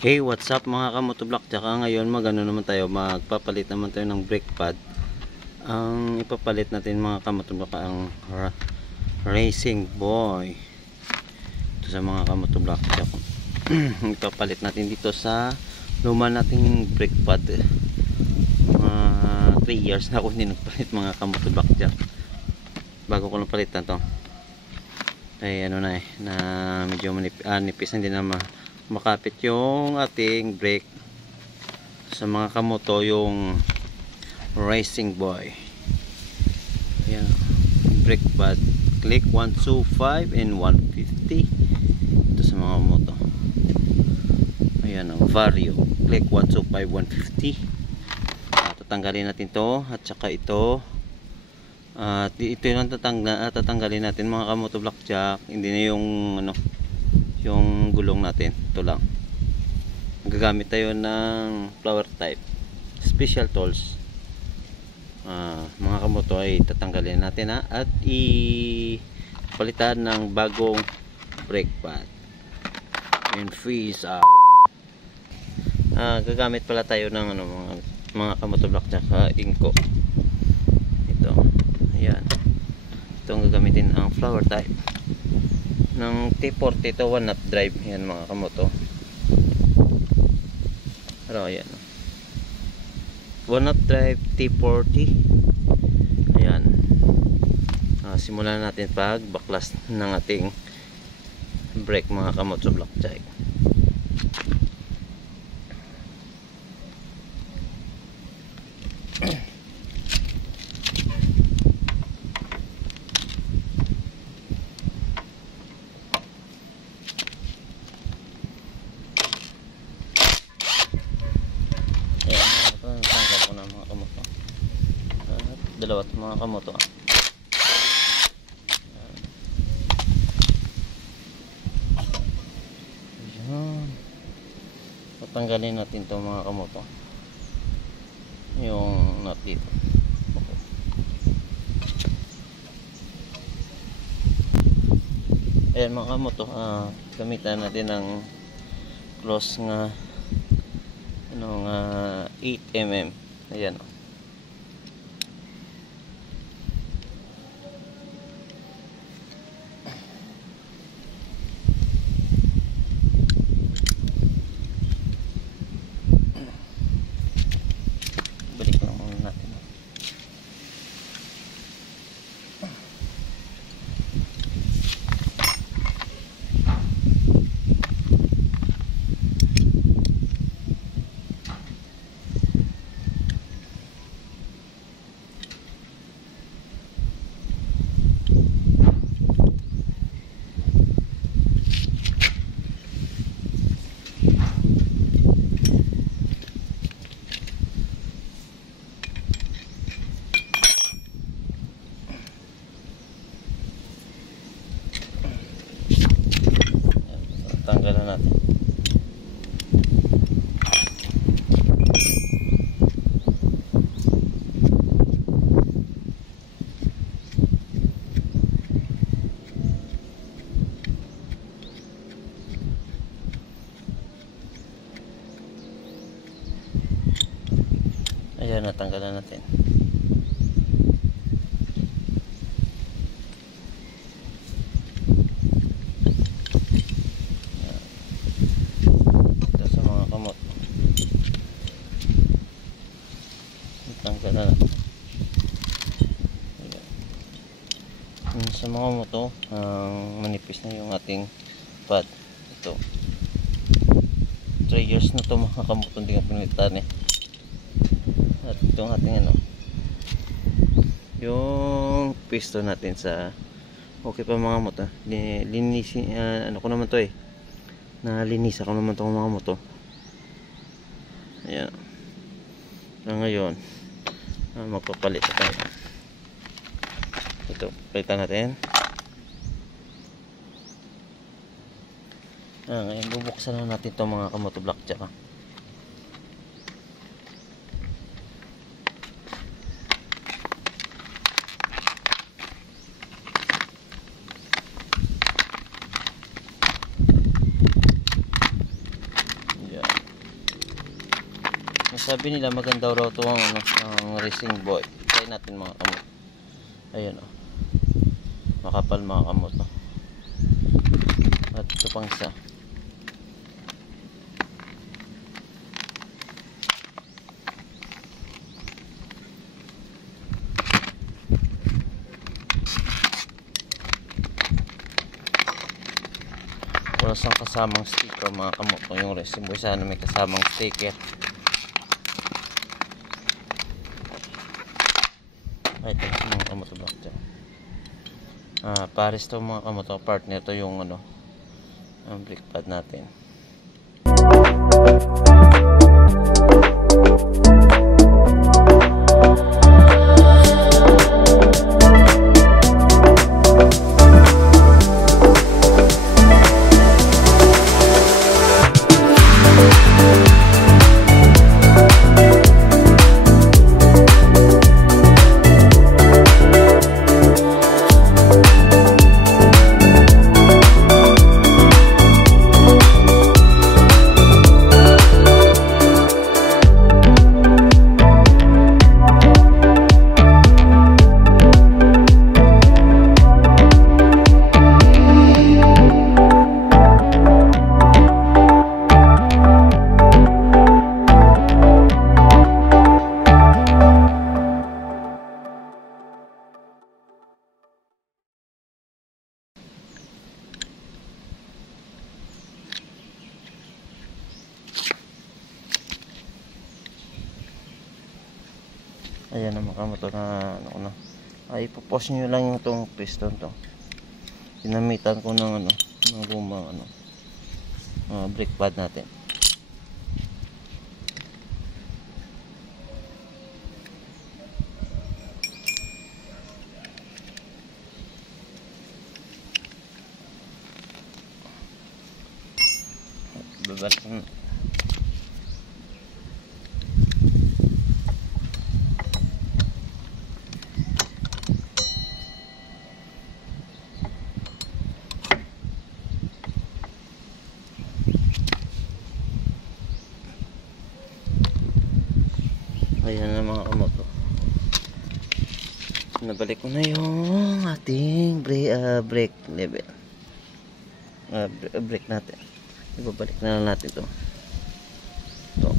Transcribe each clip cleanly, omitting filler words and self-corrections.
Hey, what's up mga kamotovlog? Tsaka ngayon magpapalit naman tayo ng brake pad. Ang ipapalit natin mga kamotovlog ang Racing Boy. Ito sa mga kamotovlog. Ipapalit natin dito sa luma nating brake pad. 3 years na ako hindi nagpalit mga kamotovlog. Bago ko lang palitan to. Ay ano na na medyo nipis, hindi na makapit yung ating brake sa mga kamoto, yung Racing Boy. Yan, brake pad click 125 and 150 ito sa mga moto. Ayan ang Vario click 125 150. Tatanggalin natin to at saka ito at ito yung tatanggalin natin mga kamoto blackjack, hindi na yung yung gulong natin. Ito lang, gagamit tayo ng flower type special tools. Mga kamoto ay tatanggalin natin at ipalitan ng bagong brake pad and freeze out. Gagamit pala tayo ng mga kamoto blackjack, inko. Ito, ayan, itong gagamitin ang flower type ng T40 to 1 knot drive. Yan mga kamoto. Pero ayan, 1 knot drive T40. Ayan, simulan natin pag baklas ng ating brake mga kamoto blackjack. Dalawa ito mga kamoto. Ayan, tatanggalin natin ito mga kamoto, yung nut dito. Ayan mga kamoto, gamitan natin ng close nga 8mm. Ayan, balik lang muna natin. Tanggalan natin. Ayan, natanggalan natin. Tanggalan natin. Sa mga moto, manipis na yung ating pad. Ito 3 years na to mga kamoto, hindi nga pinilitan At itong ating yung piston natin sa okay pa mga moto. Linisin, ko naman to nalinisan ko naman to mga moto. Ayan, ngayon magpapalit tayo. Ito, palitan natin. Ngayon bubuksan na natin itong mga kamoto blackjack. Yan. Sabi nila maganda raw ito ang racing boy. Try natin mga kamot. Ayun o. Makapal mga kamot o. At ito pang isa. Wala siyang kasamang sticker mga kamot o. Yung racing boy sana may kasamang sticker. Ay, ito mga kamoto blackjack. Pares to mga kamoto. Partner to yung ang brake pad natin. Ayan na mga kamoto na ay ipopost nyo lang yung itong piston to. Ginamitan ko ng ng lumang brake pad natin. Babalik. Ayan na mga kamoto. Nabalik ko na yung ating brake level. Brake natin. Ibabalik na lang natin ito. Ito.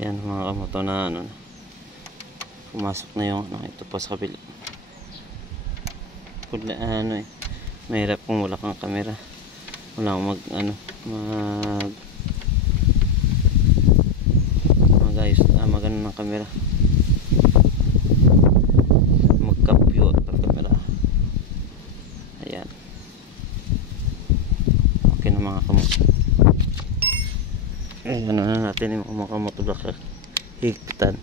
Ayan mga kamoto na pumasok na yung ito pa sa kabila. Mahirap kung wala kang camera. Wala akong mag-ayos magano ng camera. Mag-compute ng camera. Ayan. Okay na mga kamoto. Ayan na natin yung mga motovlog higpitan.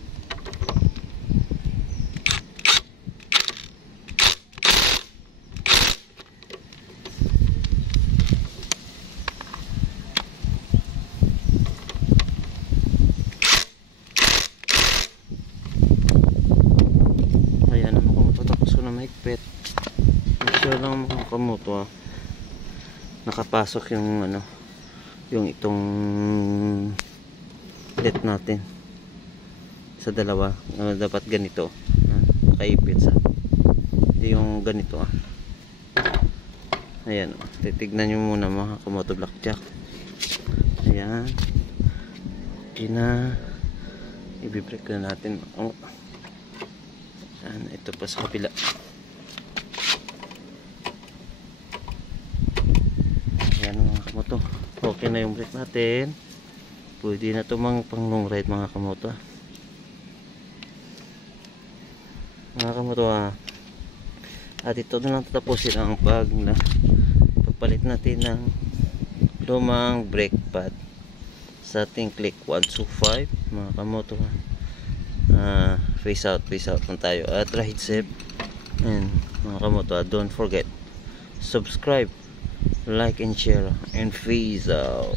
Ayan na mga kamoto, tapos ko na mahigpit. Make sure lang mga kamoto nakapasok yung yung itong let natin sa dalawa. Dapat ganito nakaipit sa yung ganito ayan titignan nyo muna mga kamoto blackjack. Ayan okay na, i-break na natin. Ayan, ito pa sa kapila. Ayan mga kamoto, okay na yung brake natin. Pwede na ito pang long ride mga kamoto. Mga kamoto At ito na lang tatapusin ang pagpalit natin ng lumang brake pad sa ating click 125 mga kamoto. Face out lang tayo at ride safe. And mga kamoto, don't forget subscribe, like and share, and face out.